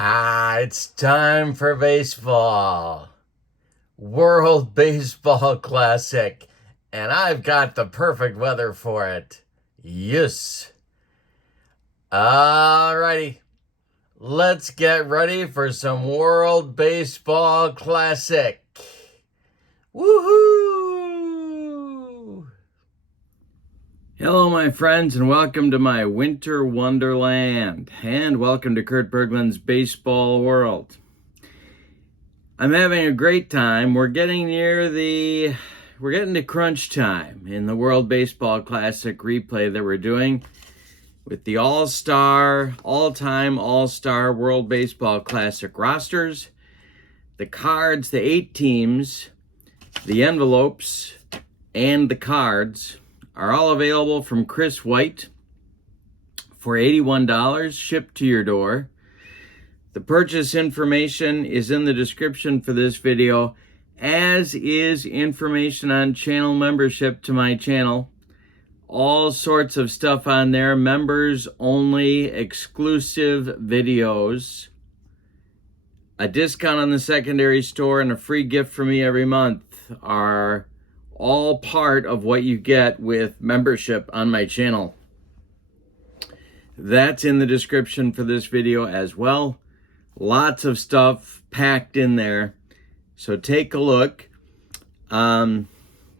It's time for baseball. World Baseball Classic. And I've got the perfect weather for it. Yes. Alrighty. Let's get ready for some World Baseball Classic. Woohoo! Hello, my friends, and welcome to my winter wonderland. And welcome to Kurt Berglund's Baseball World. I'm having a great time. We're getting to crunch time in the World Baseball Classic replay that we're doing with the all-time all-star World Baseball Classic rosters, the cards, the 8 teams, the envelopes, and the cards are all available from Chris White for $81 shipped to your door. The purchase information is in the description for this video, as is information on channel membership to my channel. All sorts of stuff on there, members only, exclusive videos, a discount on the secondary store, and a free gift from me every month are all part of what you get with membership on my channel. That's in the description for this video as well. Lots of stuff packed in there, so take a look.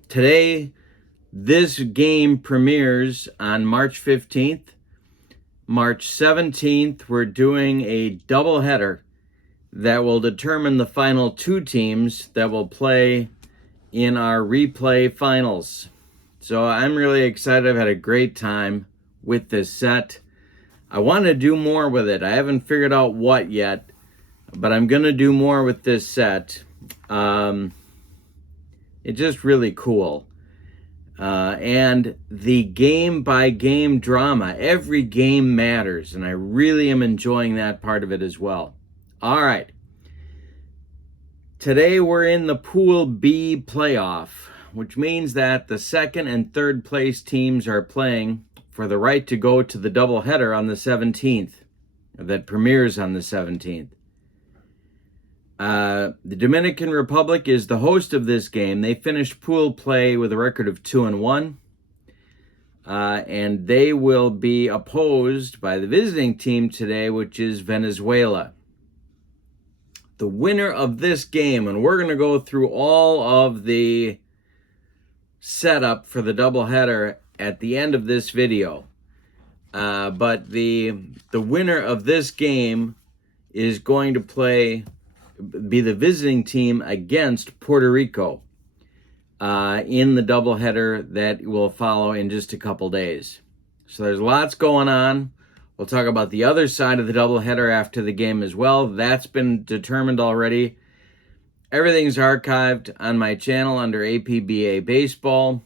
Today, this game premieres on March 15th. March 17th, we're doing a doubleheader that will determine the final 2 teams that will play in our replay finals. So I'm really excited. I've had a great time with this set. I want to do more with it. I haven't figured out what yet, but I'm going to do more with this set. It's just really cool. And the game-by-game drama. Every game matters, and I really am enjoying that part of it as well. All right. Today we're in the Pool B playoff, which means that the second and third place teams are playing for the right to go to the doubleheader on the 17th, that premieres on the 17th. The Dominican Republic is the host of this game. They finished pool play with a record of 2-1, and they will be opposed by the visiting team today, which is Venezuela. The winner of this game, and we're going to go through all of the setup for the doubleheader at the end of this video. But the winner of this game is going to be the visiting team against Puerto Rico in the doubleheader that will follow in just a couple days. So there's lots going on. We'll talk about the other side of the doubleheader after the game as well. That's been determined already. Everything's archived on my channel under APBA Baseball.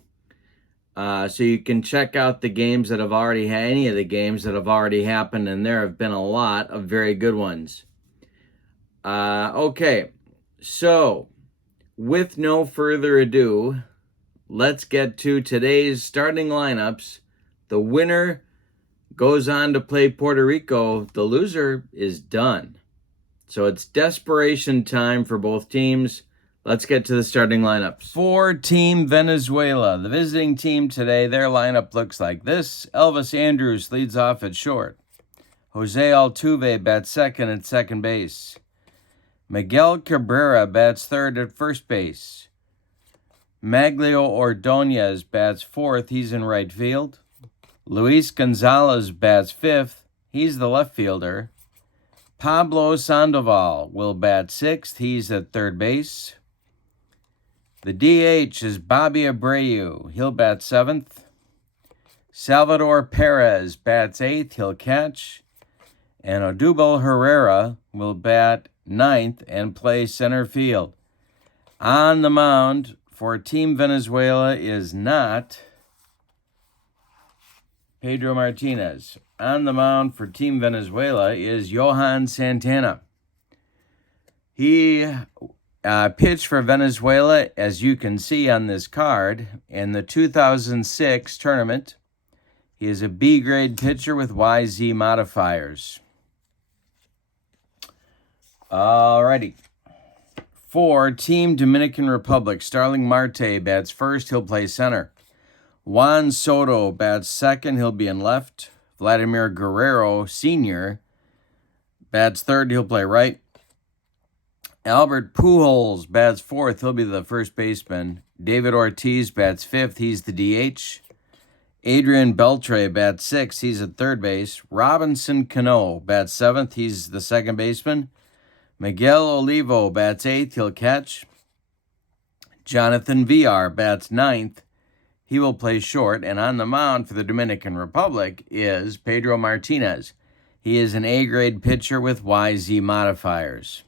So you can check out the games that have already had, any of the games that have already happened, and there have been a lot of very good ones. Okay, so with no further ado, let's get to today's starting lineups. The winner goes on to play Puerto Rico. The loser is done. So it's desperation time for both teams. Let's get to the starting lineups. For Team Venezuela, the visiting team today, their lineup looks like this. Elvis Andrus leads off at short. Jose Altuve bats second at second base. Miguel Cabrera bats third at first base. Maglio Ordonez bats fourth. He's in right field. Luis Gonzalez bats fifth. He's the left fielder. Pablo Sandoval will bat sixth. He's at third base. The DH is Bobby Abreu. He'll bat seventh. Salvador Perez bats eighth. He'll catch. And Odubel Herrera will bat ninth and play center field. On the mound for Team Venezuela is not Pedro Martinez. On the mound for Team Venezuela is Johan Santana. He pitched for Venezuela, as you can see on this card, in the 2006 tournament. He is a B-grade pitcher with YZ modifiers. Alrighty. For Team Dominican Republic, Starling Marte bats first. He'll play center. Juan Soto bats second. He'll be in left. Vladimir Guerrero Sr. bats third. He'll play right. Albert Pujols bats fourth. He'll be the first baseman. David Ortiz bats fifth. He's the DH. Adrian Beltre bats sixth. He's at third base. Robinson Cano bats seventh. He's the second baseman. Miguel Olivo bats eighth. He'll catch. Jonathan Villar bats ninth. He will play short. And on the mound for the Dominican Republic is Pedro Martinez. He is an A-grade pitcher with YZ modifiers.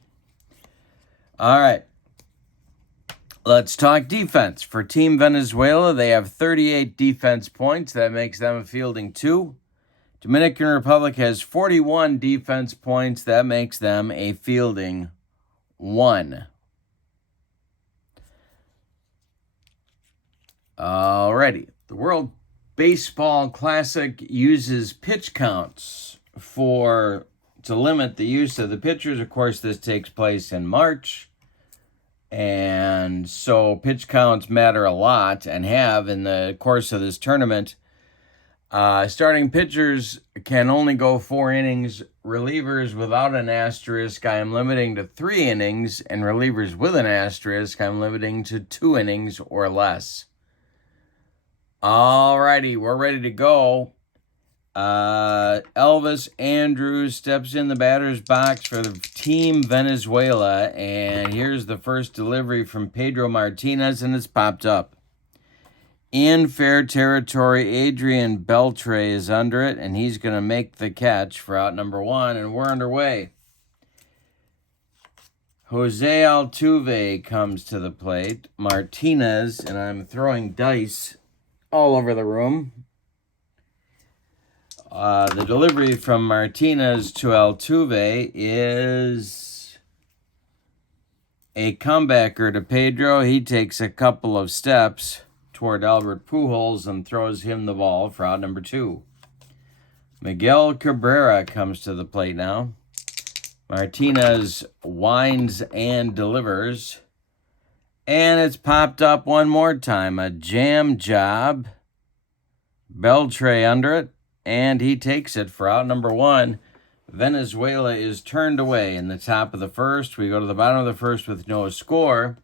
All right. Let's talk defense. For Team Venezuela, they have 38 defense points. That makes them a fielding 2. Dominican Republic has 41 defense points. That makes them a fielding 1. Alrighty. The World Baseball Classic uses pitch counts to limit the use of the pitchers. Of course, this takes place in March. And so pitch counts matter a lot and have in the course of this tournament. Starting pitchers can only go 4 innings. Relievers without an asterisk, I am limiting to 3 innings. And relievers with an asterisk, I'm limiting to 2 innings or less. Alrighty, we're ready to go. Elvis Andrews steps in the batter's box for the Team Venezuela, and here's the first delivery from Pedro Martinez, and it's popped up. In fair territory, Adrian Beltre is under it, and he's going to make the catch for out number 1, and we're underway. Jose Altuve comes to the plate. Martinez, and I'm throwing dice all over the room. The delivery from Martinez to Altuve is a comebacker to Pedro. He takes a couple of steps toward Albert Pujols and throws him the ball for out number 2. Miguel Cabrera comes to the plate now. Martinez winds and delivers. And it's popped up one more time. A jam job. Beltre under it. And he takes it for out number 1. Venezuela is turned away in the top of the first. We go to the bottom of the first with no score.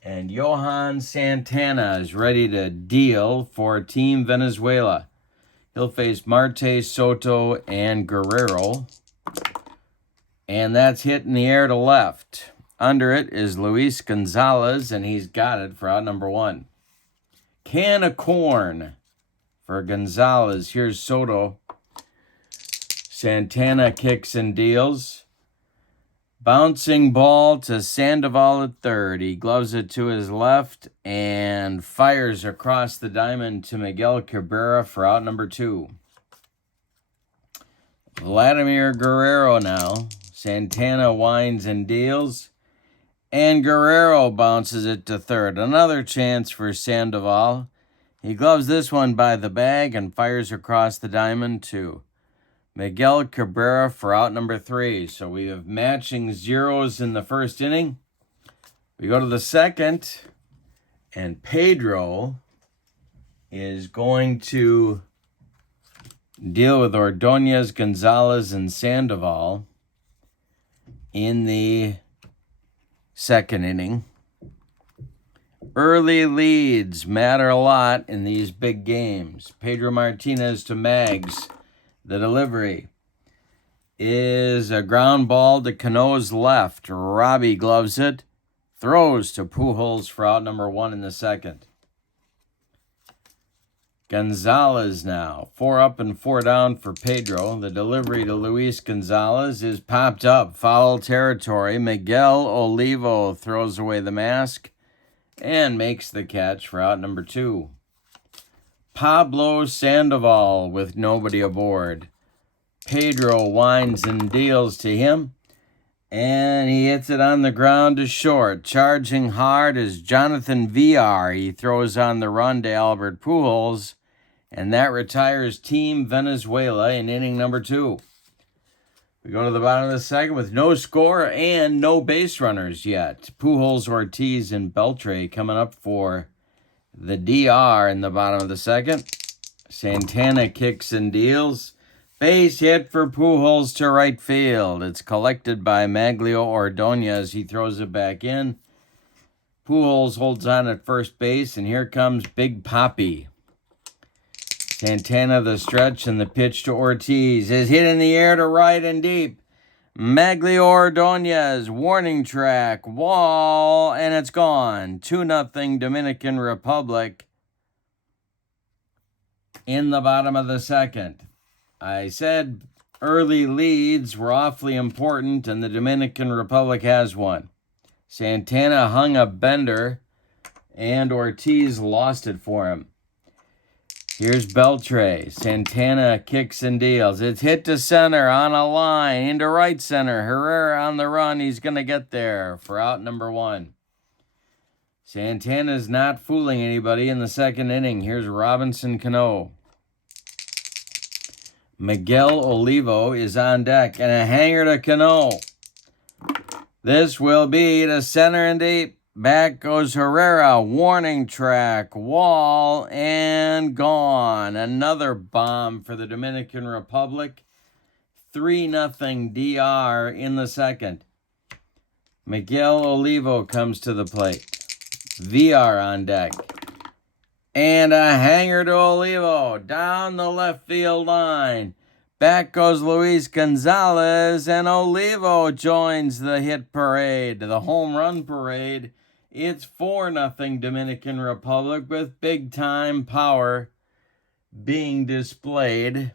And Johan Santana is ready to deal for Team Venezuela. He'll face Marte, Soto, and Guerrero. And that's hit in the air to left. Under it is Luis Gonzalez, and he's got it for out number 1. Can of corn. For Gonzalez, here's Soto. Santana kicks and deals. Bouncing ball to Sandoval at third. He gloves it to his left and fires across the diamond to Miguel Cabrera for out number 2. Vladimir Guerrero now. Santana winds and deals. And Guerrero bounces it to third. Another chance for Sandoval. He gloves this one by the bag and fires across the diamond to Miguel Cabrera for out number 3. So we have matching zeros in the first inning. We go to the second, and Pedro is going to deal with Ordonez, Gonzalez, and Sandoval in the second inning. Early leads matter a lot in these big games. Pedro Martinez to Mags. The delivery is a ground ball to Cano's left. Robbie gloves it. Throws to Pujols for out number 1 in the second. Gonzalez now. 4 up and 4 down for Pedro. The delivery to Luis Gonzalez is popped up. Foul territory. Miguel Olivo throws away the mask and makes the catch for out number 2. Pablo Sandoval with nobody aboard. Pedro winds and deals to him, and he hits it on the ground to short. Charging hard is Jonathan Villar. He throws on the run to Albert Pujols, and that retires Team Venezuela in inning number 2. We go to the bottom of the second with no score and no base runners yet. Pujols, Ortiz, and Beltre coming up for the DR in the bottom of the second. Santana kicks and deals. Base hit for Pujols to right field. It's collected by Maglio Ordonez. He throws it back in. Pujols holds on at first base, and here comes Big Papi. Santana the stretch, and the pitch to Ortiz is hit in the air to right and deep. Maglio Ordonez, warning track, wall, and it's gone. 2-0 Dominican Republic in the bottom of the second. I said early leads were awfully important, and the Dominican Republic has one. Santana hung a bender, and Ortiz lost it for him. Here's Beltre. Santana kicks and deals. It's hit to center on a line into right center. Herrera on the run. He's going to get there for out number 1. Santana's not fooling anybody in the second inning. Here's Robinson Cano. Miguel Olivo is on deck, and a hanger to Cano. This will be to center and deep. Back goes Herrera, warning track, wall, and gone. Another bomb for the Dominican Republic. 3-0 DR in the second. Miguel Olivo comes to the plate. VR on deck. And a hanger to Olivo down the left field line. Back goes Luis Gonzalez, and Olivo joins the hit parade, the home run parade. It's 4-0 Dominican Republic with big-time power being displayed.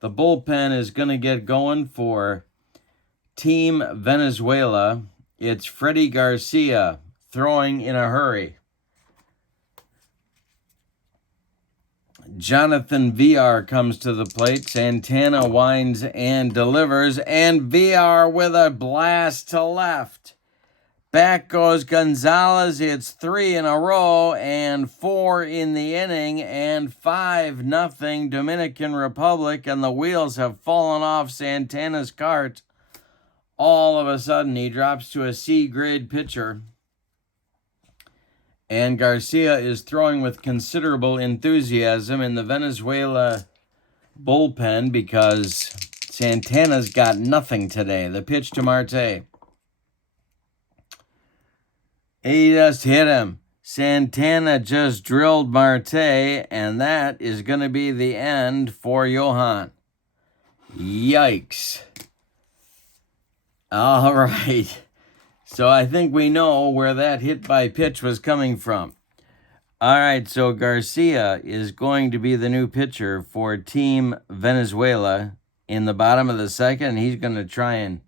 The bullpen is going to get going for Team Venezuela. It's Freddie Garcia throwing in a hurry. Jonathan VR comes to the plate. Santana winds and delivers, and VR with a blast to left. Back goes Gonzalez. It's 3 in a row and 4 in the inning, and 5-0 Dominican Republic, and the wheels have fallen off Santana's cart. All of a sudden, he drops to a C-grade pitcher, and Garcia is throwing with considerable enthusiasm in the Venezuela bullpen because Santana's got nothing today. The pitch to Marte. He just hit him. Santana just drilled Marte, and that is going to be the end for Johan. Yikes. All right. So I think we know where that hit by pitch was coming from. All right, so Garcia is going to be the new pitcher for Team Venezuela in the bottom of the second. He's going to try and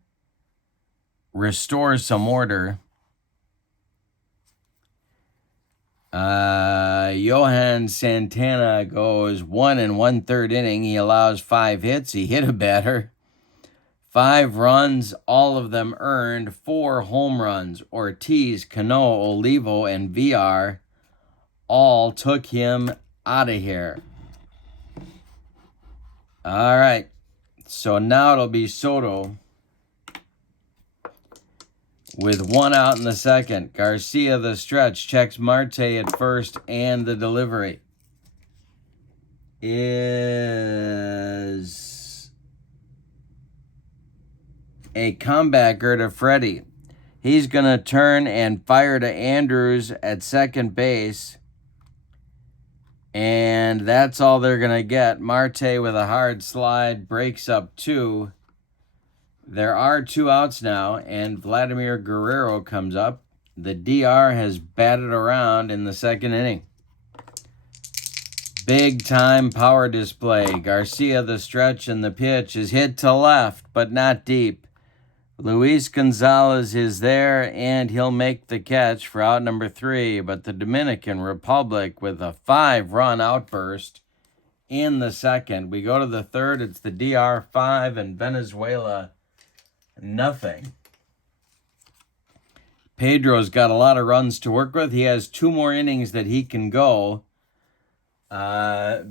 restore some order. Johan Santana goes 1 1/3 inning. He allows 5 hits. He hit a batter. 5 runs, all of them earned. 4 home runs. Ortiz, Cano, Olivo, and VR all took him out of here. All right. So now it'll be Soto with 1 out in the second. Garcia the stretch checks Marte at first, and the delivery is a comebacker to Freddie. He's going to turn and fire to Andrews at second base, and that's all they're going to get. Marte with a hard slide breaks up 2. There are 2 outs now, and Vladimir Guerrero comes up. The DR has batted around in the second inning. Big time power display. Garcia the stretch, and the pitch is hit to left, but not deep. Luis Gonzalez is there, and he'll make the catch for out number 3, but the Dominican Republic with a 5-run outburst in the second. We go to the third. It's the DR 5 and Venezuela nothing. Pedro's got a lot of runs to work with. He has 2 more innings that he can go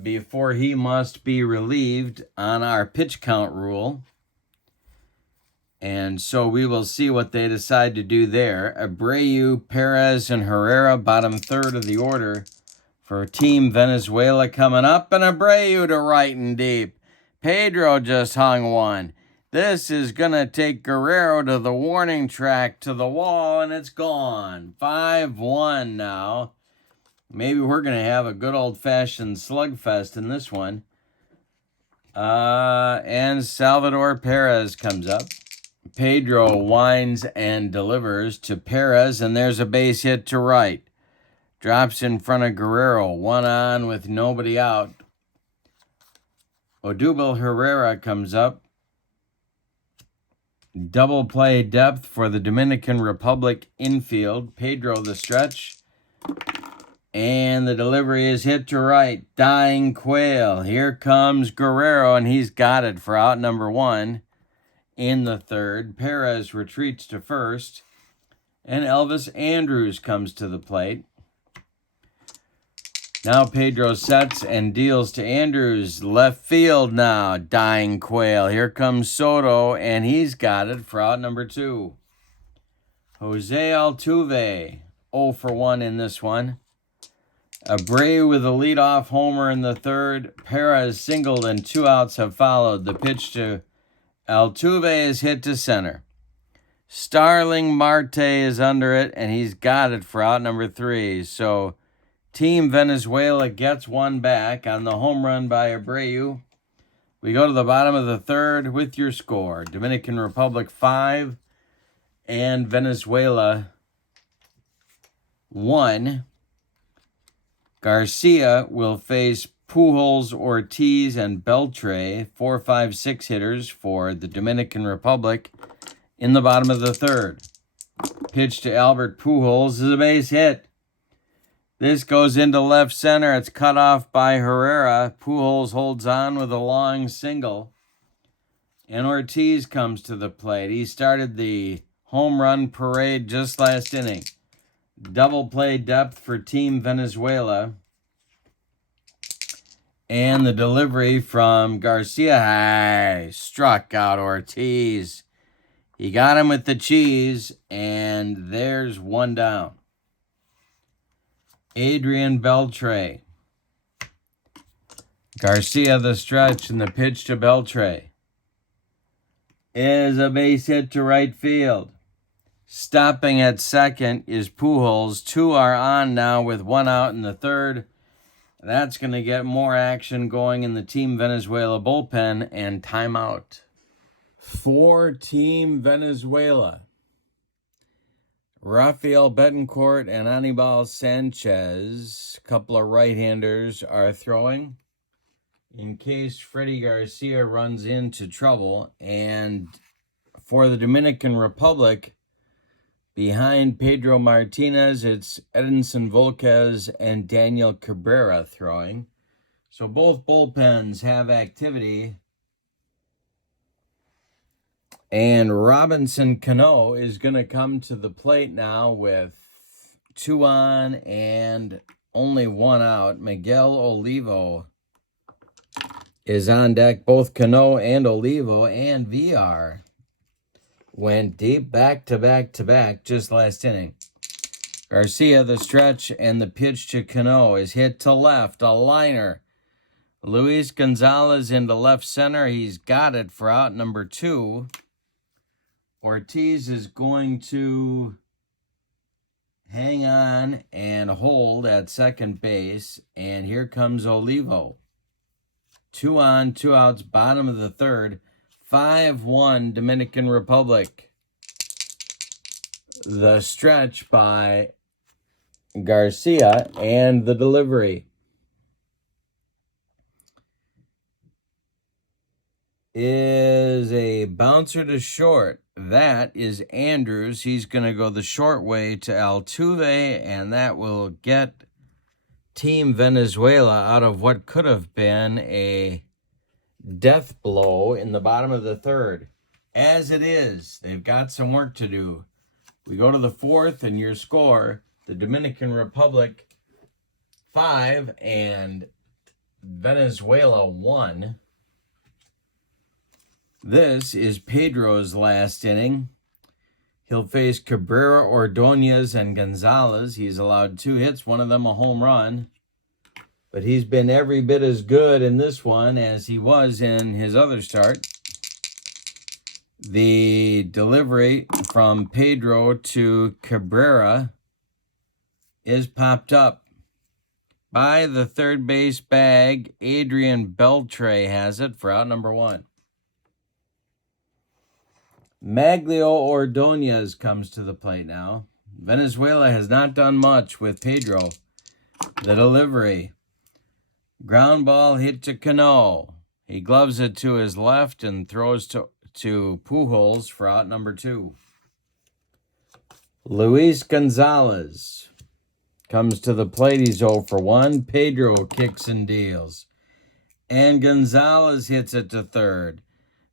before he must be relieved on our pitch count rule. And so we will see what they decide to do there. Abreu, Perez, and Herrera, bottom third of the order for Team Venezuela coming up. And Abreu to right and deep. Pedro just hung one. This is going to take Guerrero to the warning track, to the wall, and it's gone. 5-1 now. Maybe we're going to have a good old-fashioned slugfest in this one. And Salvador Perez comes up. Pedro winds and delivers to Perez, and there's a base hit to right. Drops in front of Guerrero, one on with nobody out. Odubel Herrera comes up. Double play depth for the Dominican Republic infield. Pedro the stretch. And the delivery is hit to right. Dying Quail. Here comes Guerrero, and he's got it for out number one. In the third, Perez retreats to first, and Elvis Andrus comes to the plate. Now Pedro sets and deals to Andrus. Left field now, Dying Quail. Here comes Soto, and he's got it for out number two. Jose Altuve, 0 for 1 in this one. Abreu with a leadoff homer in the third. Perez singled, and 2 outs have followed. The pitch to Altuve is hit to center. Starling Marte is under it, and he's got it for out number 3. So Team Venezuela gets one back on the home run by Abreu. We go to the bottom of the third with your score. Dominican Republic 5 and Venezuela 1. Garcia will face Pujols, Ortiz, and Beltre, 4, 5, 6 hitters for the Dominican Republic in the bottom of the third. Pitch to Albert Pujols is a base hit. This goes into left center. It's cut off by Herrera. Pujols holds on with a long single. And Ortiz comes to the plate. He started the home run parade just last inning. Double play depth for Team Venezuela. And the delivery from Garcia struck out Ortiz. He got him with the cheese, and there's one down. Adrian Beltre. Garcia the stretch, and the pitch to Beltre is a base hit to right field. Stopping at second is Pujols. 2 are on now with 1 out in the third. That's going to get more action going in the Team Venezuela bullpen, and timeout. For Team Venezuela, Rafael Betancourt and Anibal Sanchez, a couple of right-handers, are throwing in case Freddie Garcia runs into trouble. And for the Dominican Republic, behind Pedro Martinez, it's Edinson Volquez and Daniel Cabrera throwing. So both bullpens have activity. And Robinson Cano is going to come to the plate now with 2 on and only 1 out. Miguel Olivo is on deck. Both Cano and Olivo and VR went deep back to back just last inning. Garcia the stretch, and the pitch to Cano is hit to left, a liner. Luis Gonzalez into left center. He's got it for out number 2. Ortiz is going to hang on and hold at second base, and here comes Olivo. 2 on, 2 outs, bottom of the third. 5-1 Dominican Republic. The stretch by Garcia and the delivery is a bouncer to short. That is Andrus. He's going to go the short way to Altuve, and that will get Team Venezuela out of what could have been a death blow in the bottom of the third. As it is, they've got some work to do. We go to the fourth, and your score, the Dominican Republic 5 and Venezuela 1. This is Pedro's last inning. He'll face Cabrera, Ordonez, and Gonzalez. He's allowed 2 hits, one of them a home run. But he's been every bit as good in this one as he was in his other start. The delivery from Pedro to Cabrera is popped up by the third base bag. Adrian Beltre has it for out number 1. Maglio Ordonez comes to the plate now. Venezuela has not done much with Pedro. The delivery. Ground ball hit to Cano. He gloves it to his left and throws to Pujols for out number 2. Luis Gonzalez comes to the plate. He's 0 for 1. Pedro kicks and deals. And Gonzalez hits it to third.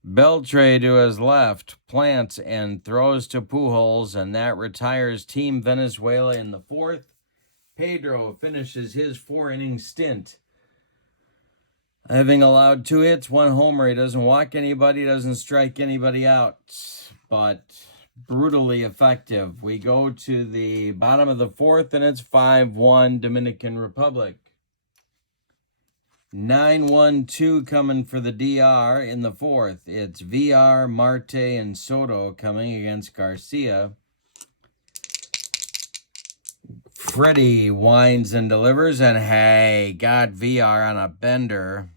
Beltre to his left, plants and throws to Pujols, and that retires Team Venezuela in the 4th. Pedro finishes his 4-inning stint, having allowed 2 hits, 1 homer. He doesn't walk anybody, doesn't strike anybody out, but brutally effective. We go to the bottom of the 4th, and it's 5-1 Dominican Republic. 9-1-2 coming for the DR in the 4th. It's VR, Marte, and Soto coming against Garcia. Freddie winds and delivers, and hey, got VR on a bender.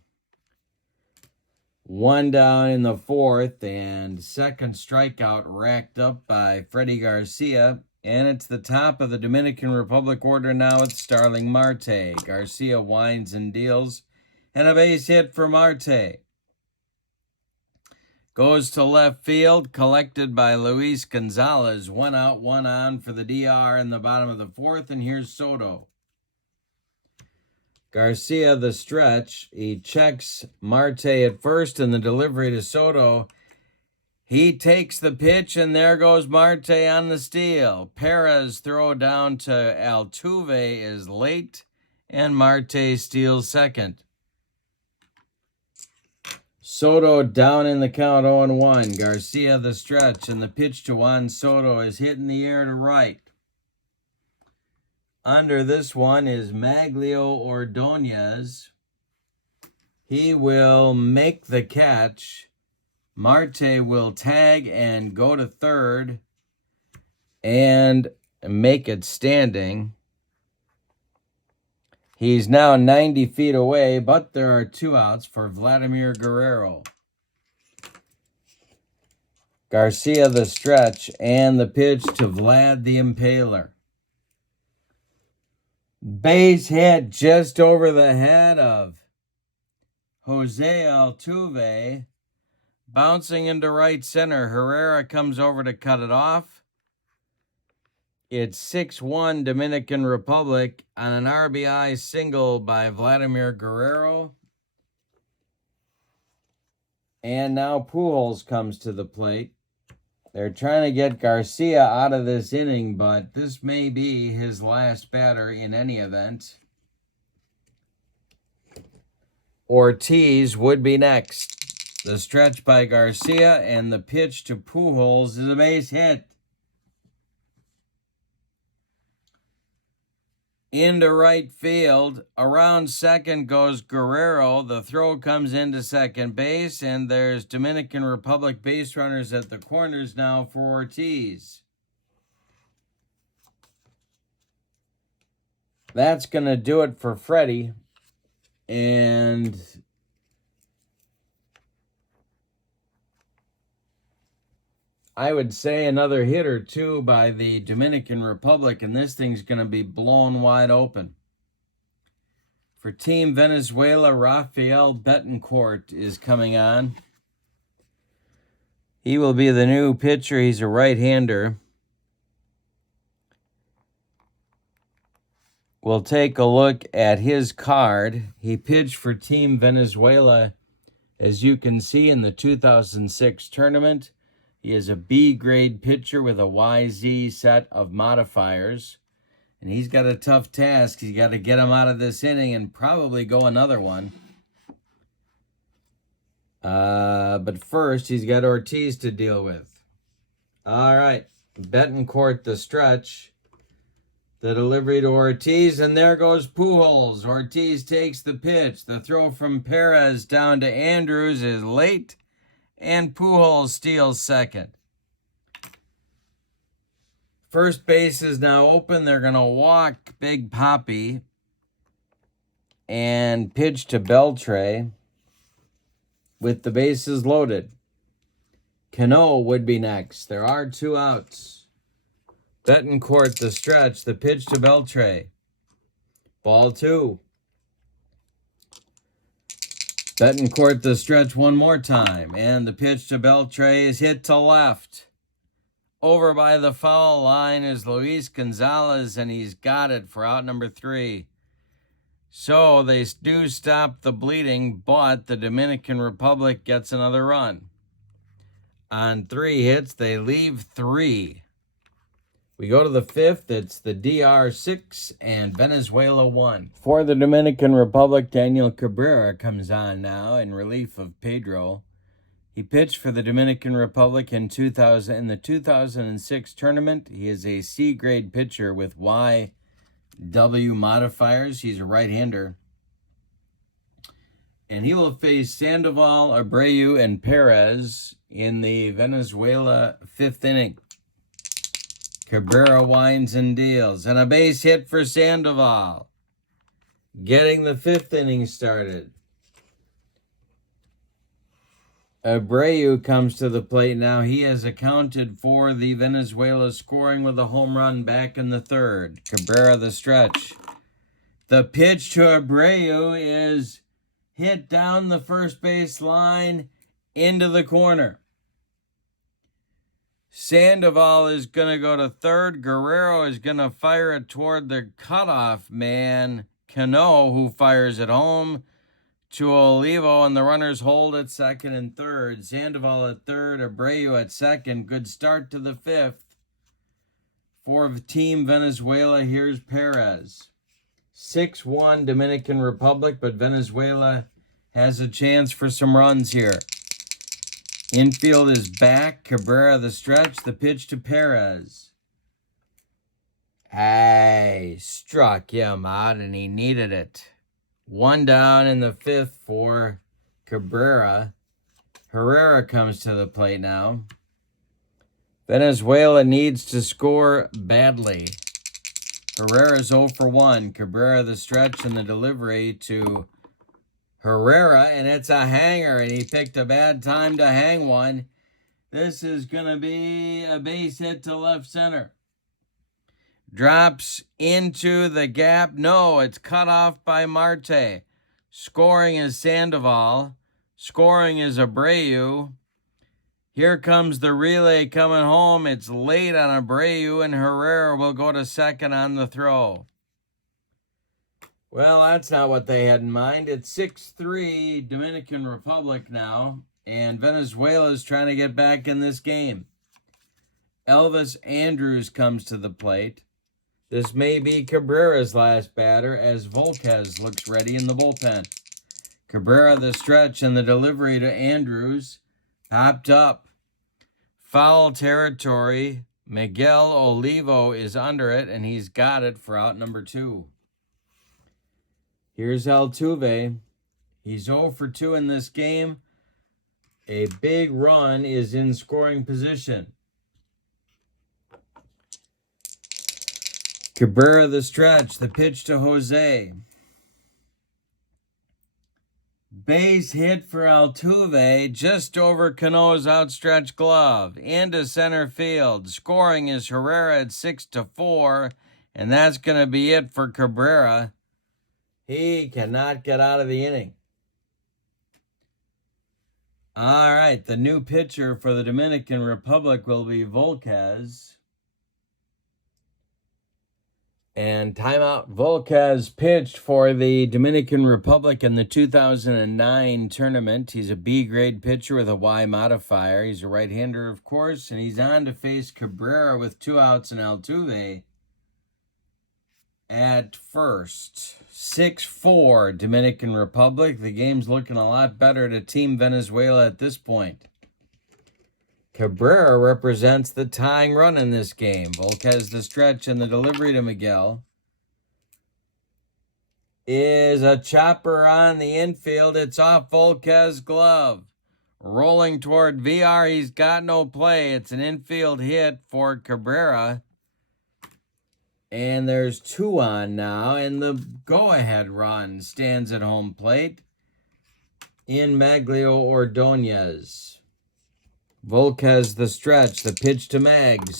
1 down in the 4th, and second strikeout racked up by Freddie Garcia. And it's the top of the Dominican Republic order now. It's Starling Marte. Garcia winds and deals. And a base hit for Marte. Goes to left field, collected by Luis Gonzalez. 1 out, 1 on for the DR in the bottom of the 4th, and here's Soto. Garcia, the stretch. He checks Marte at first, and the delivery to Soto. He takes the pitch, and there goes Marte on the steal. Perez throw down to Altuve is late, and Marte steals second. Soto down in the count, 0-1. Garcia the stretch, and the pitch to Juan Soto is hit in the air to right. Under this one is Maglio Ordonez. He will make the catch. Marte will tag and go to third and make it standing. He's now 90 feet away, but there are 2 outs for Vladimir Guerrero. Garcia the stretch, and the pitch to Vlad the Impaler. Base hit just over the head of Jose Altuve. Bouncing into right center. Herrera comes over to cut it off. It's 6-1 Dominican Republic on an RBI single by Vladimir Guerrero. And now Pujols comes to the plate. They're trying to get Garcia out of this inning, but this may be his last batter in any event. Ortiz would be next. The stretch by Garcia, and the pitch to Pujols is a base hit. Into right field. Around second goes Guerrero. The throw comes into second base, and there's Dominican Republic base runners at the corners now for Ortiz. That's going to do it for Freddie. And I would say another hit or 2 by the Dominican Republic, and this thing's going to be blown wide open. For Team Venezuela, Rafael Betancourt is coming on. He will be the new pitcher. He's a right-hander. We'll take a look at his card. He pitched for Team Venezuela, as you can see, in the 2006 tournament. He is a B-grade pitcher with a YZ set of modifiers. And he's got a tough task. He's got to get him out of this inning and probably go another one. But first, he's got Ortiz to deal with. All right. Betancourt the stretch. The delivery to Ortiz, and there goes Pujols. Ortiz takes the pitch. The throw from Perez down to Andrews is late, and Pujols steals second. First base is now open. They're going to walk Big Papi and pitch to Beltre with the bases loaded. Cano would be next. There are 2 outs. Betancourt the stretch. The pitch to Beltre. Ball 2. Betancourt the stretch one more time. And the pitch to Beltre is hit to left. Over by the foul line is Luis Gonzalez, and he's got it for out number 3. So they do stop the bleeding, but the Dominican Republic gets another run. On 3 hits, they leave 3. We go to the 5th. It's the DR 6 and Venezuela 1. For the Dominican Republic, Daniel Cabrera comes on now in relief of Pedro. He pitched for the Dominican Republic in the 2006 tournament. He is a C-grade pitcher with YW modifiers. He's a right-hander. And he will face Sandoval, Abreu, and Perez in the Venezuela 5th inning. Cabrera winds and deals. And a base hit for Sandoval. Getting the 5th inning started. Abreu comes to the plate now. He has accounted for the Venezuela scoring with a home run back in the 3rd. Cabrera the stretch. The pitch to Abreu is hit down the first base line into the corner. Sandoval is going to go to 3rd. Guerrero is going to fire it toward the cutoff man, Cano, who fires it home to Olivo, and the runners hold at 2nd and 3rd. Sandoval at 3rd, Abreu at 2nd. Good start to the 5th. For Team Venezuela, here's Perez. 6-1 Dominican Republic, but Venezuela has a chance for some runs here. Infield is back. Cabrera the stretch. The pitch to Perez. Hey, struck him out, and he needed it. 1 down in the 5th for Cabrera. Herrera comes to the plate now. Venezuela needs to score badly. Herrera's 0 for 1. Cabrera the stretch and the delivery to Herrera, and it's a hanger, and he picked a bad time to hang one. This is going to be a base hit to left center. Drops into the gap. No, it's cut off by Marte. Scoring is Sandoval. Scoring is Abreu. Here comes the relay coming home. It's late on Abreu, and Herrera will go to 2nd on the throw. Well, that's not what they had in mind. It's 6-3 Dominican Republic now, and Venezuela's trying to get back in this game. Elvis Andrews comes to the plate. This may be Cabrera's last batter as Volquez looks ready in the bullpen. Cabrera the stretch and the delivery to Andrews. Popped up. Foul territory. Miguel Olivo is under it, and he's got it for out number 2. Here's Altuve. He's 0 for 2 in this game. A big run is in scoring position. Cabrera the stretch. The pitch to Jose. Base hit for Altuve just over Cano's outstretched glove into center field. Scoring is Herrera at 6-4, and that's going to be it for Cabrera. He cannot get out of the inning. All right, the new pitcher for the Dominican Republic will be Volquez. And timeout. Volquez pitched for the Dominican Republic in the 2009 tournament. He's a B-grade pitcher with a Y modifier. He's a right-hander, of course, and he's on to face Cabrera with 2 outs and Altuve. at first. 6-4 Dominican Republic. The game's looking a lot better to Team Venezuela at this point. Cabrera represents the tying run in this game. Volquez the stretch and the delivery to Miguel is a chopper on the infield. It's off Volquez's glove. Rolling toward VR. He's got no play. It's an infield hit for Cabrera. And there's 2 on now. And the go-ahead run stands at home plate in Maglio Ordonez. Volquez the stretch. The pitch to Mags.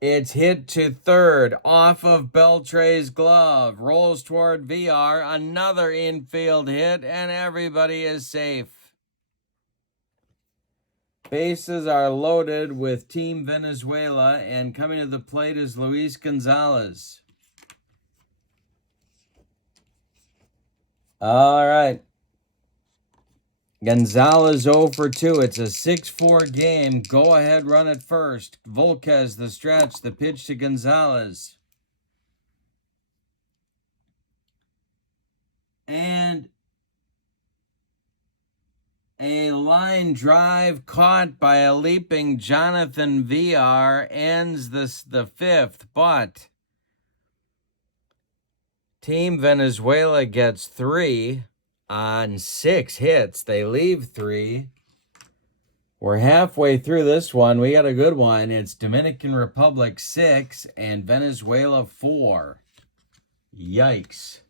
It's hit to third off of Beltre's glove. Rolls toward VR. Another infield hit, and everybody is safe. Bases are loaded with Team Venezuela, and coming to the plate is Luis Gonzalez. All right. Gonzalez 0 for 2. It's a 6-4 game. Go ahead, run it first. Volquez the stretch. The pitch to Gonzalez. And a line drive caught by a leaping Jonathan VR ends the 5th, but Team Venezuela gets 3 on 6 hits. They leave 3. We're halfway through this one. We got a good one. It's Dominican Republic 6 and Venezuela 4. Yikes.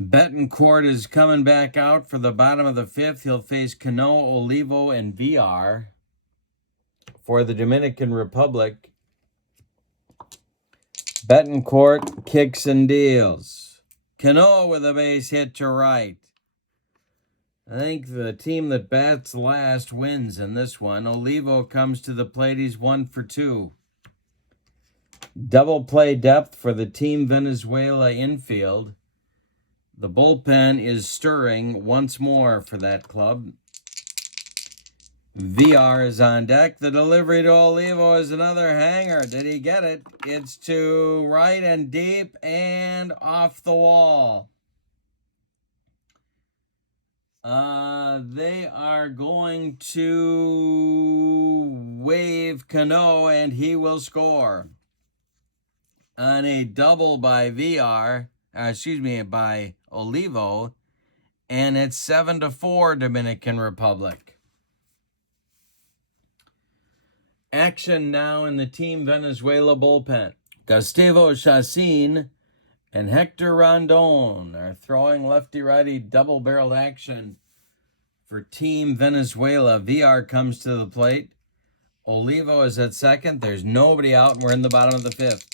Betancourt is coming back out for the bottom of the 5th. He'll face Cano, Olivo, and VR for the Dominican Republic. Betancourt kicks and deals. Cano with a base hit to right. I think the team that bats last wins in this one. Olivo comes to the plate. He's 1 for 2. Double play depth for the Team Venezuela infield. The bullpen is stirring once more for that club. VR is on deck. The delivery to Olivo is another hanger. Did he get it? It's to right and deep and off the wall. They are going to wave Cano and he will score on a double by by Olivo, and it's 7-4 Dominican Republic. Action now in the Team Venezuela bullpen. Gustavo Chacin and Hector Rondon are throwing lefty-righty double-barreled action for Team Venezuela. VR comes to the plate. Olivo is at second. There's nobody out, and we're in the bottom of the 5th.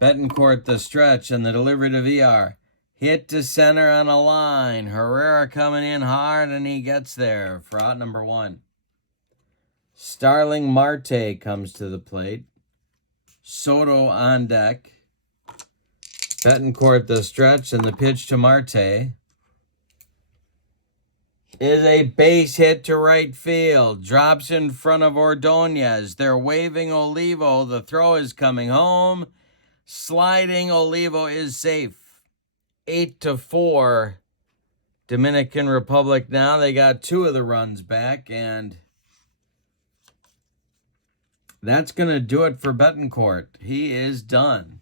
Betancourt the stretch and the delivery to VR. Hit to center on a line. Herrera coming in hard, and he gets there for out number 1. Starling Marte comes to the plate. Soto on deck. Betancourt the stretch and the pitch to Marte is a base hit to right field. Drops in front of Ordonez. They're waving Olivo. The throw is coming home. Sliding Olivo is safe. 8-4 Dominican Republic now. They got 2 of the runs back, and that's going to do it for Betancourt. He is done.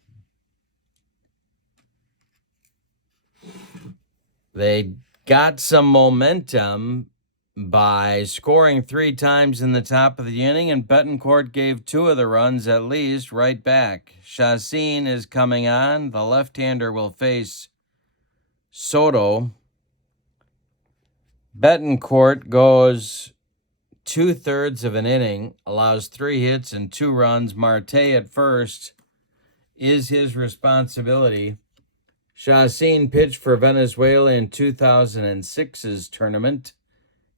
They got some momentum by scoring 3 times in the top of the inning, and Betancourt gave 2 of the runs at least right back. Chacin is coming on. The left-hander will face Soto. Betancourt goes 2/3 of an inning, allows 3 hits and 2 runs. Marte at first is his responsibility. Chacin pitched for Venezuela in 2006's tournament.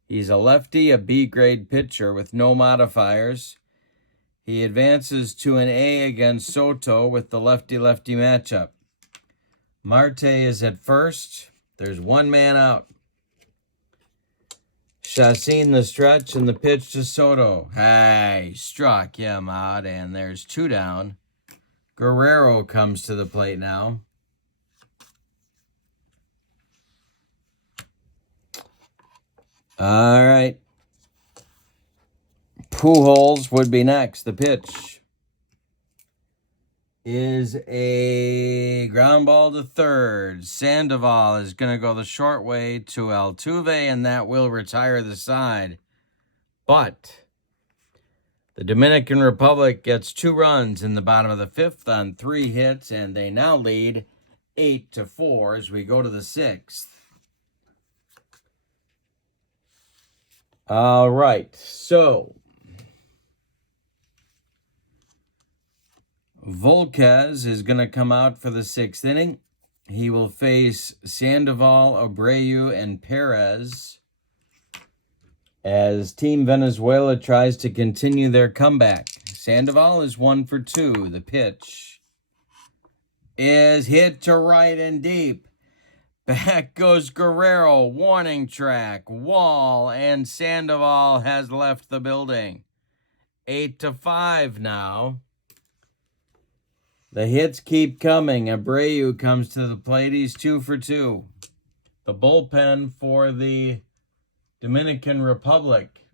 He's a lefty, a B-grade pitcher with no modifiers. He advances to an A against Soto with the lefty-lefty matchup. Marte is at first. There's 1 man out. Chassin the stretch and the pitch to Soto. Hey, struck him out, and there's 2 down. Guerrero comes to the plate now. All right. Pujols would be next. The pitch is a ground ball to third. Sandoval is going to go the short way to Altuve, and that will retire the side. But the Dominican Republic gets 2 runs in the bottom of the 5th on 3 hits, and they now lead 8-4 as we go to the 6th. All right, so Volquez is going to come out for the 6th inning. He will face Sandoval, Abreu, and Perez as Team Venezuela tries to continue their comeback. Sandoval is 1 for 2. The pitch is hit to right and deep. Back goes Guerrero, warning track, wall, and Sandoval has left the building. 8-5 now. The hits keep coming. Abreu comes to the plate. He's 2 for 2. The bullpen for the Dominican Republic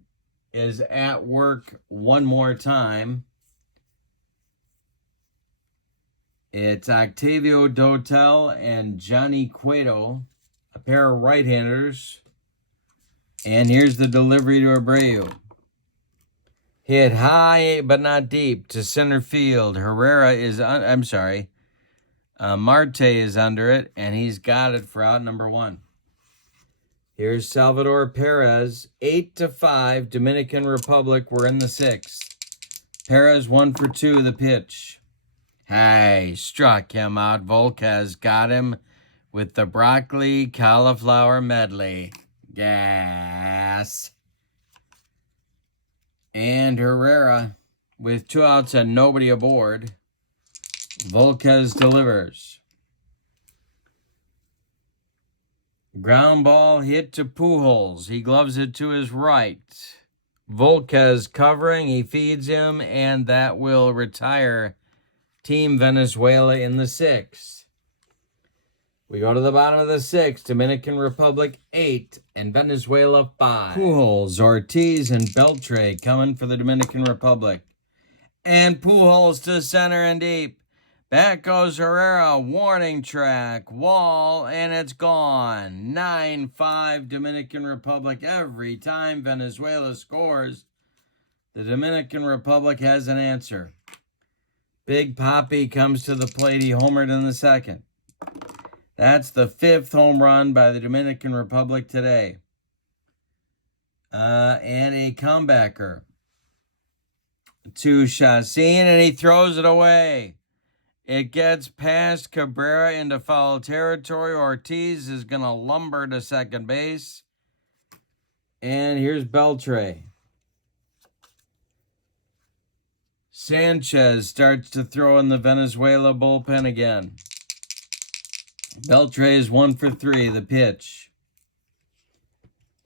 is at work one more time. It's Octavio Dotel and Johnny Cueto, a pair of right-handers. And here's the delivery to Abreu. Hit high but not deep to center field. Marte is under it, and he's got it for out number 1. Here's Salvador Perez, 8-5, Dominican Republic. We're in the 6th. Perez 1 for 2, the pitch. Hey, struck him out. Volquez got him with the broccoli cauliflower medley. Gas. And Herrera with 2 outs and nobody aboard. Volquez delivers. Ground ball hit to Pujols. He gloves it to his right. Volquez covering. He feeds him, and that will retire Team Venezuela in the 6th. We go to the bottom of the 6th. Dominican Republic 8 and Venezuela 5. Pujols, Ortiz, and Beltre coming for the Dominican Republic. And Pujols to center and deep. Back goes Herrera, warning track, wall, and it's gone. 9-5 Dominican Republic. Every time Venezuela scores, the Dominican Republic has an answer. Big Papi comes to the plate. He homered in the 2nd. That's the 5th home run by the Dominican Republic today. And a comebacker to Chassin, and he throws it away. It gets past Cabrera into foul territory. Ortiz is going to lumber to second base. And here's Beltre. Sanchez starts to throw in the Venezuela bullpen again. Beltre is 1 for 3, the pitch.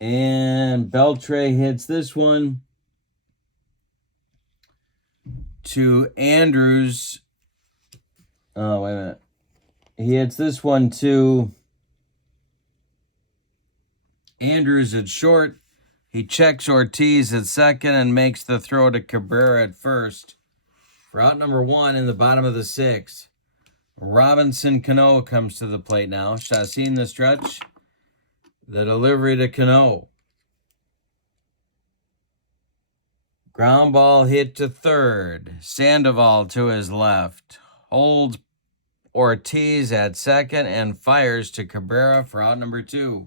And Beltre hits this one to Andrews. Oh, wait a minute. He hits this one to Andrews at short. He checks Ortiz at second and makes the throw to Cabrera at first. For out number 1 in the bottom of the 6th. Robinson Cano comes to the plate now. Chassin the stretch. The delivery to Cano. Ground ball hit to third. Sandoval to his left. Holds Ortiz at second and fires to Cabrera for out number 2.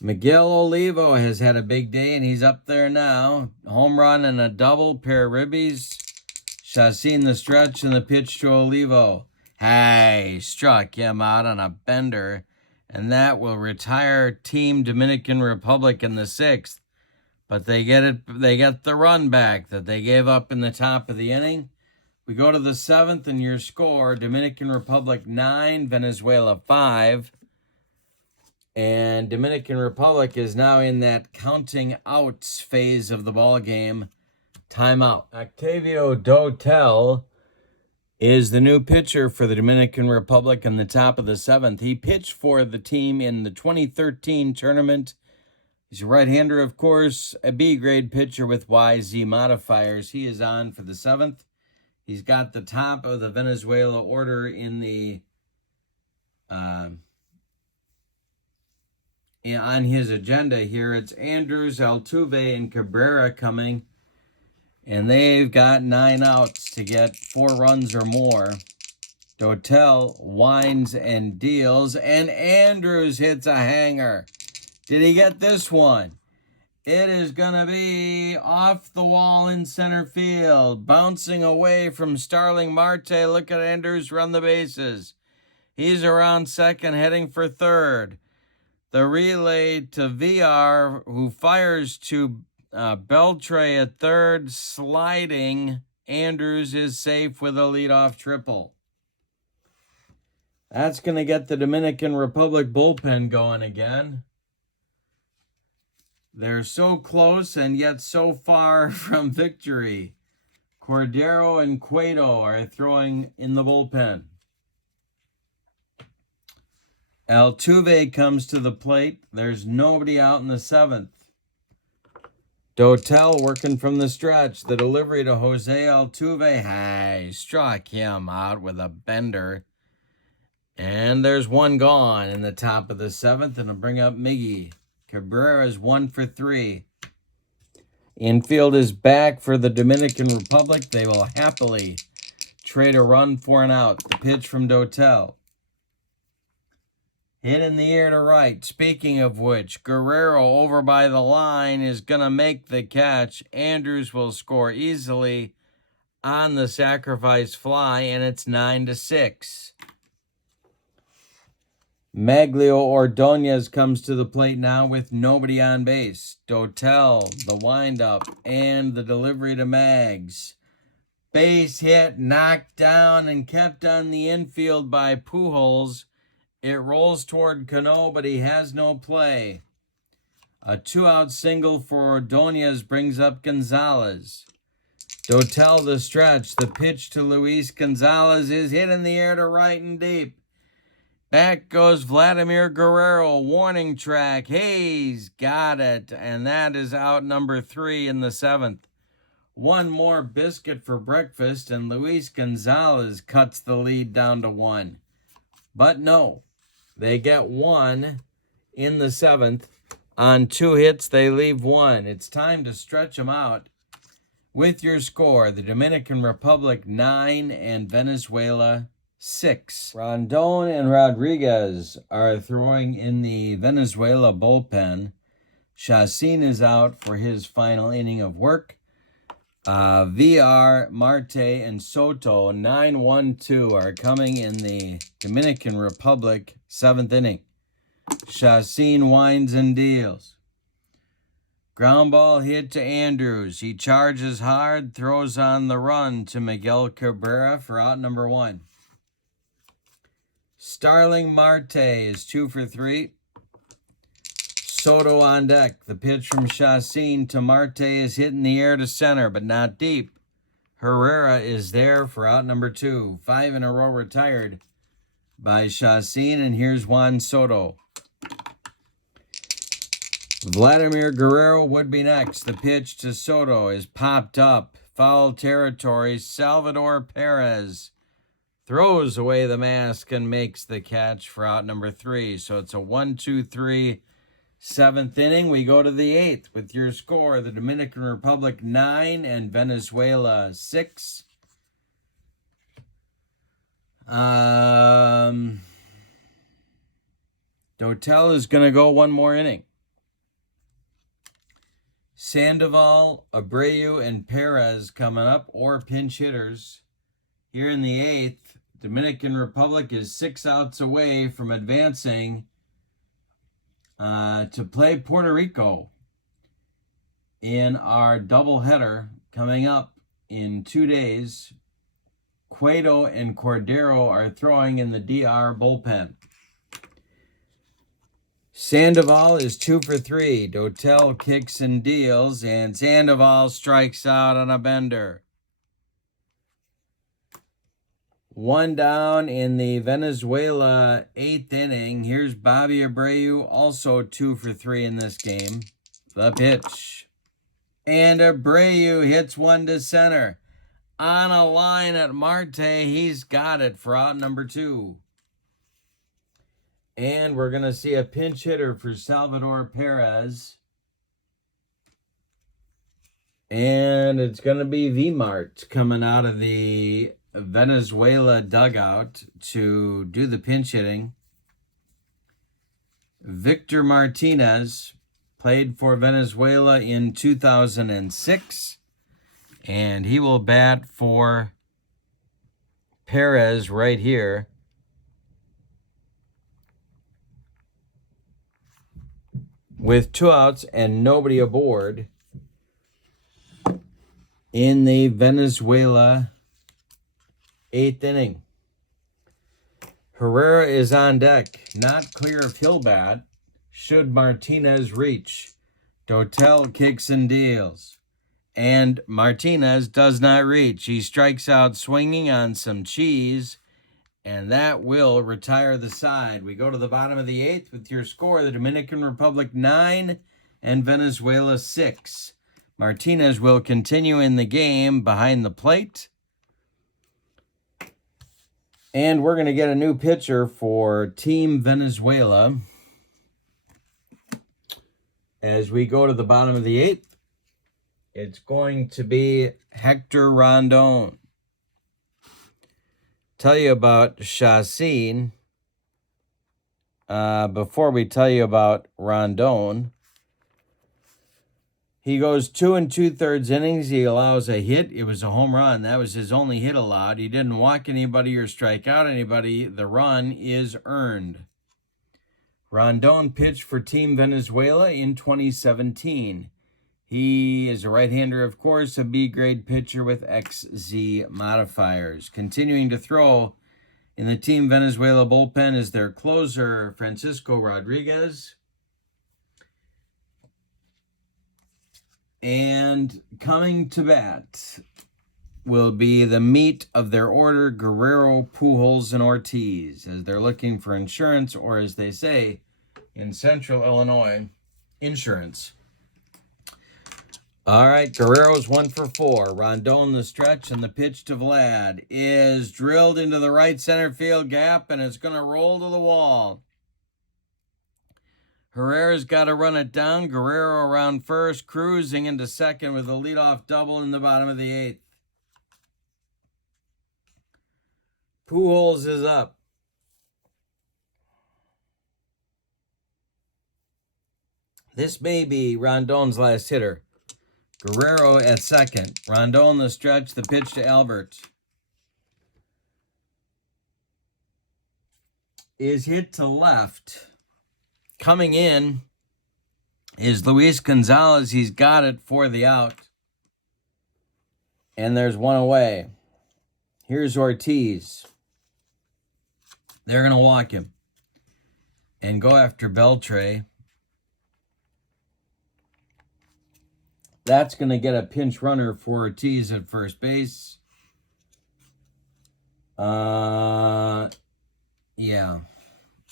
Miguel Olivo has had a big day, and he's up there now. Home run and a double, pair of ribbies. Chassin the stretch and the pitch to Olivo. Hey, struck him out on a bender, and that will retire Team Dominican Republic in the 6th. But they get the run back that they gave up in the top of the inning. We go to the 7th, and your score, Dominican Republic 9, Venezuela 5. And Dominican Republic is now in that counting outs phase of the ball game. Timeout. Octavio Dotel is the new pitcher for the Dominican Republic in the top of the 7th. He pitched for the team in the 2013 tournament. He's a right-hander, of course, a B-grade pitcher with YZ modifiers. He is on for the 7th. He's got the top of the Venezuela order in the on his agenda here. It's Andrews, Altuve, and Cabrera coming. And they've got 9 outs to get 4 runs or more. Dotel winds and deals, and Andrews hits a hanger. Did he get this one? It is going to be off the wall in center field, bouncing away from Starling Marte. Look at Andrews run the bases. He's around second, heading for third. The relay to VR, who fires to Beltre at third, sliding. Andrews is safe with a leadoff triple. That's going to get the Dominican Republic bullpen going again. They're so close and yet so far from victory. Cordero and Cueto are throwing in the bullpen. Altuve comes to the plate. There's nobody out in the 7th. Dotel working from the stretch. The delivery to Jose Altuve. Hey, struck him out with a bender. And there's one gone in the top of the 7th, and it'll bring up Miggy. Cabrera's 1 for 3. Infield is back for the Dominican Republic. They will happily trade a run for an out. The pitch from Dotel. Hit in the air to right. Speaking of which, Guerrero over by the line is going to make the catch. Andrews will score easily on the sacrifice fly, and it's 9-6. Maglio Ordonez comes to the plate now with nobody on base. Dotel, the windup, and the delivery to Mags. Base hit, knocked down, and kept on the infield by Pujols. It rolls toward Cano, but he has no play. A 2-out single for Ordonez brings up Gonzalez. Dotel the stretch. The pitch to Luis Gonzalez is hit in the air to right and deep. Back goes Vladimir Guerrero, warning track. Hayes got it, and that is out number 3 in the 7th. One more biscuit for breakfast, and Luis Gonzalez cuts the lead down to 1. But no, they get 1 in the 7th. On 2 hits, they leave 1. It's time to stretch them out. With your score, the Dominican Republic 9 and Venezuela 6. Rondon and Rodriguez are throwing in the Venezuela bullpen. Chacin is out for his final inning of work. VR, Marte, and Soto, 9-1-2, are coming in the Dominican Republic 7th inning. Chacin winds and deals. Ground ball hit to Andrews. He charges hard, throws on the run to Miguel Cabrera for out number 1. Starling Marte is 2 for 3. Soto on deck. The pitch from Chacin to Marte is hit in the air to center, but not deep. Herrera is there for out number 2. 5 in a row retired by Chacin, and here's Juan Soto. Vladimir Guerrero would be next. The pitch to Soto is popped up. Foul territory. Salvador Perez throws away the mask and makes the catch for out number 3. So it's a 1-2-3 7th inning. We go to the 8th with your score. The Dominican Republic 9 and Venezuela 6. Dotel is going to go 1 more inning. Sandoval, Abreu, and Perez coming up, or pinch hitters. Here in the 8th, Dominican Republic is 6 outs away from advancing to play Puerto Rico in our doubleheader coming up in 2 days. Cueto and Cordero are throwing in the DR bullpen. Sandoval is 2 for 3. Dotel kicks and deals, and Sandoval strikes out on a bender. 1 down in the Venezuela 8th inning. Here's Bobby Abreu, also 2 for 3 in this game. The pitch. And Abreu hits one to center. On a line at Marte, he's got it for out number 2. And we're going to see a pinch hitter for Salvador Perez. And it's going to be V-Mart coming out of the Venezuela dugout to do the pinch hitting. Victor Martinez played for Venezuela in 2006. And he will bat for Perez right here. With 2 outs and nobody aboard in the Venezuela 8th inning. Herrera is on deck. Not clear if he'll bat. Should Martinez reach? Dotel kicks and deals. And Martinez does not reach. He strikes out swinging on some cheese. And that will retire the side. We go to the bottom of the 8th with your score. The Dominican Republic 9 and Venezuela 6. Martinez will continue in the game behind the plate. And we're going to get a new pitcher for Team Venezuela. As we go to the bottom of the 8th, it's going to be Hector Rondon. Tell you about Chacin. Before we tell you about Rondon, he goes 2 2/3 innings. He allows a hit. It was a home run. That was his only hit allowed. He didn't walk anybody or strike out anybody. The run is earned. Rondon pitched for Team Venezuela in 2017. He is a right-hander, of course, a B-grade pitcher with XZ modifiers. Continuing to throw in the Team Venezuela bullpen is their closer, Francisco Rodriguez. And coming to bat will be the meat of their order, Guerrero, Pujols, and Ortiz, as they're looking for insurance, or as they say in Central Illinois, insurance. All right, Guerrero's 1 for 4. Rondon the stretch, and the pitch to Vlad is drilled into the right center field gap, and it's going to roll to the wall. Herrera's got to run it down. Guerrero around first, cruising into second with a leadoff double in the bottom of the 8th. Pujols is up. This may be Rondon's last hitter. Guerrero at second. Rondon the stretch, the pitch to Albert is hit to left. Coming in is Luis Gonzalez. He's got it for the out. And there's one away. Here's Ortiz. They're going to walk him and go after Beltre. That's going to get a pinch runner for Ortiz at first base. Yeah.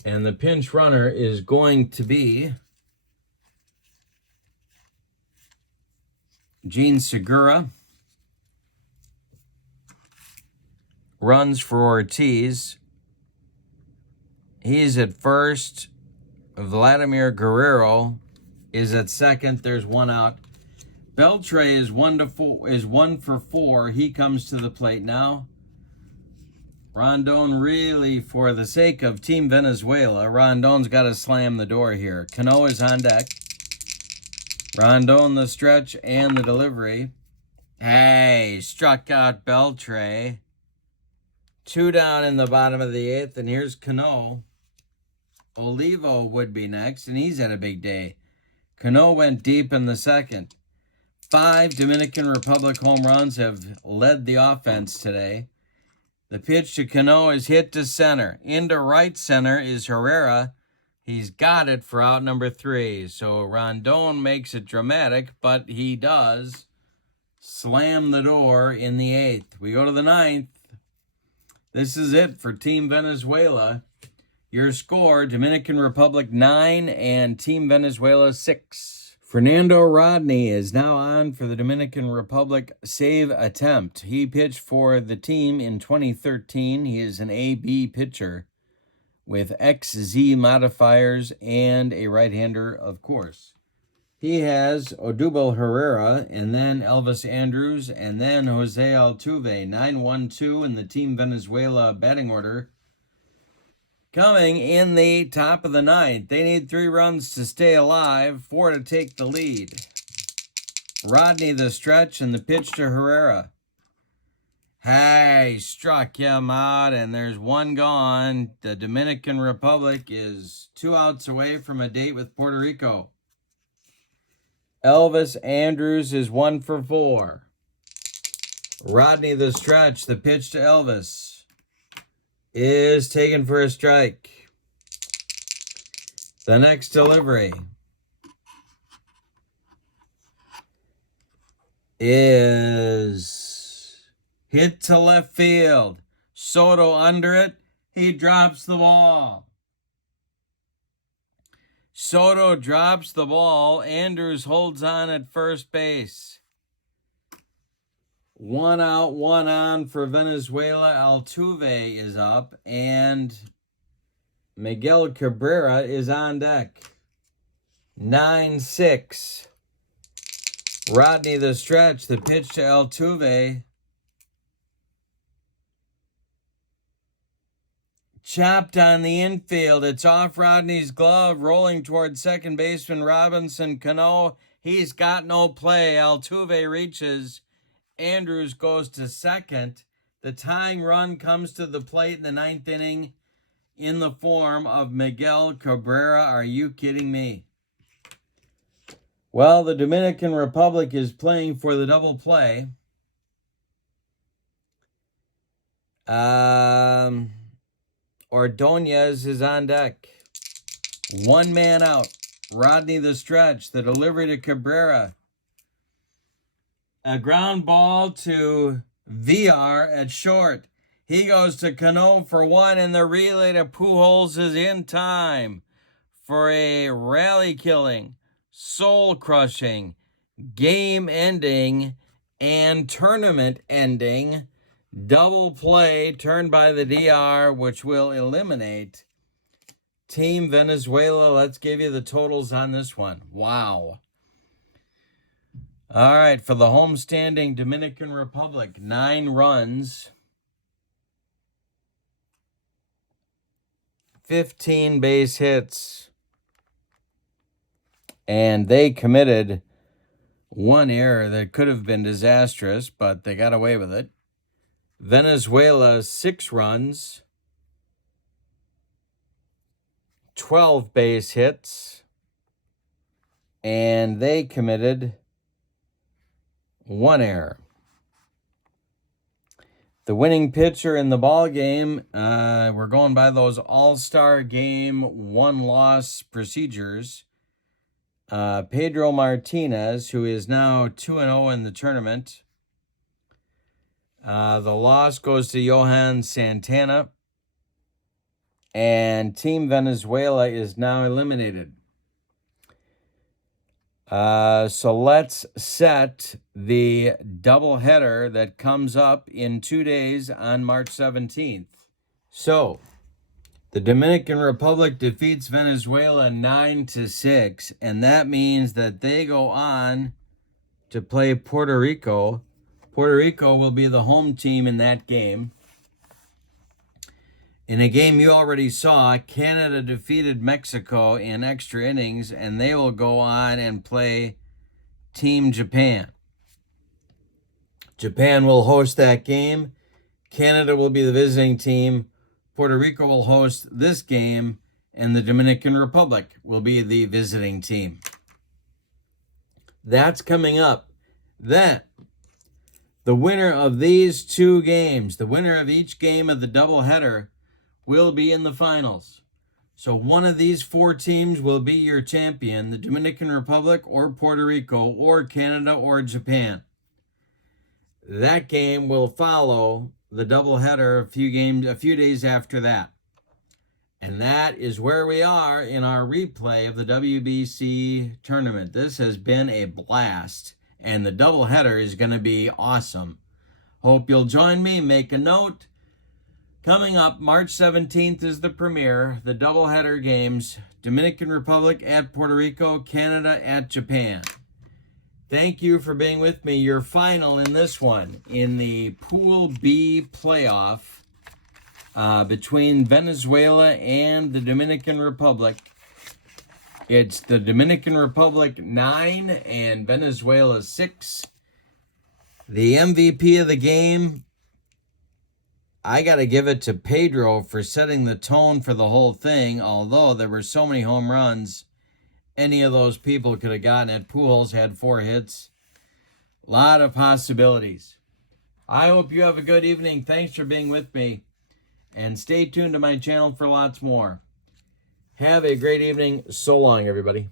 And the pinch runner is going to be Gene Segura. Runs for Ortiz. He's at first. Vladimir Guerrero is at second. There's one out. Beltre is 1 for 4. He comes to the plate now. Rondon really, for the sake of Team Venezuela, Rondon's got to slam the door here. Cano is on deck. Rondon the stretch and the delivery. Hey, struck out Beltre. 2 down in the bottom of the 8th, and here's Cano. Olivo would be next, and he's had a big day. Cano went deep in the 2nd. 5 Dominican Republic home runs have led the offense today. The pitch to Cano is hit to center. Into right center is Herrera. He's got it for out number 3. So Rondon makes it dramatic, but he does slam the door in the 8th. We go to the 9th. This is it for Team Venezuela. Your score, Dominican Republic 9 and Team Venezuela 6. Fernando Rodney is now on for the Dominican Republic save attempt. He pitched for the team in 2013. He is an AB pitcher with XZ modifiers and a right-hander, of course. He has Odubel Herrera, and then Elvis Andrus, and then Jose Altuve, 9-1-2 in the Team Venezuela batting order. Coming in the top of the 9th, they need 3 runs to stay alive, 4 to take the lead. Rodney the stretch and the pitch to Herrera. Hey, struck him out, and there's 1 gone. The Dominican Republic is 2 outs away from a date with Puerto Rico. Elvis Andrus is 1 for 4. Rodney the stretch, the pitch to Elvis, is taken for a strike. The next delivery is hit to left field. Soto under it. He drops the ball. Soto drops the ball. Andrus holds on at first base. 1 out, 1 on for Venezuela. Altuve is up, and Miguel Cabrera is on deck. 9-6. Rodney the stretch, the pitch to Altuve. Chopped on the infield. It's off Rodney's glove, rolling toward second baseman Robinson Cano. He's got no play. Altuve reaches. Andrus goes to second. The tying run comes to the plate in the 9th inning in the form of Miguel Cabrera. Are you kidding me? Well, the Dominican Republic is playing for the double play. Ordonez is on deck. 1 man out. Rodney the stretch. The delivery to Cabrera. A ground ball to VR at short. He goes to Cano for 1, and the relay to Pujols is in time for a rally-killing, soul-crushing, game-ending, and tournament-ending double play turned by the DR, which will eliminate Team Venezuela. Let's give you the totals on this one. Wow. All right, for the homestanding Dominican Republic, 9 runs, 15 base hits, and they committed 1 error that could have been disastrous, but they got away with it. Venezuela, 6 runs, 12 base hits, and they committed 1 error. The winning pitcher in the ball game, we're going by those all-star game 1-loss procedures. Pedro Martinez, who is now 2-0 in the tournament. The loss goes to Johan Santana. And Team Venezuela is now eliminated. So let's set the doubleheader that comes up in 2 days on March 17th. So, the Dominican Republic defeats Venezuela 9-6, and that means that they go on to play Puerto Rico. Puerto Rico will be the home team in that game. In a game you already saw, Canada defeated Mexico in extra innings, and they will go on and play Team Japan. Japan will host that game. Canada will be the visiting team. Puerto Rico will host this game, and the Dominican Republic will be the visiting team. That's coming up. Then, the winner of these 2 games, the winner of each game of the doubleheader, will be in the finals. So one of these 4 teams will be your champion, the Dominican Republic or Puerto Rico or Canada or Japan. That game will follow the doubleheader a few days after that. And that is where we are in our replay of the WBC tournament. This has been a blast, and the doubleheader is going to be awesome. Hope you'll join me. Make a note. Coming up, March 17th is the premiere, the doubleheader games, Dominican Republic at Puerto Rico, Canada at Japan. Thank you for being with me. Your final in this one, in the Pool B playoff between Venezuela and the Dominican Republic. It's the Dominican Republic 9 and Venezuela 6. The MVP of the game, I got to give it to Pedro for setting the tone for the whole thing. Although there were so many home runs, any of those people could have gotten it. Pujols had 4 hits. A lot of possibilities. I hope you have a good evening. Thanks for being with me. And stay tuned to my channel for lots more. Have a great evening. So long, everybody.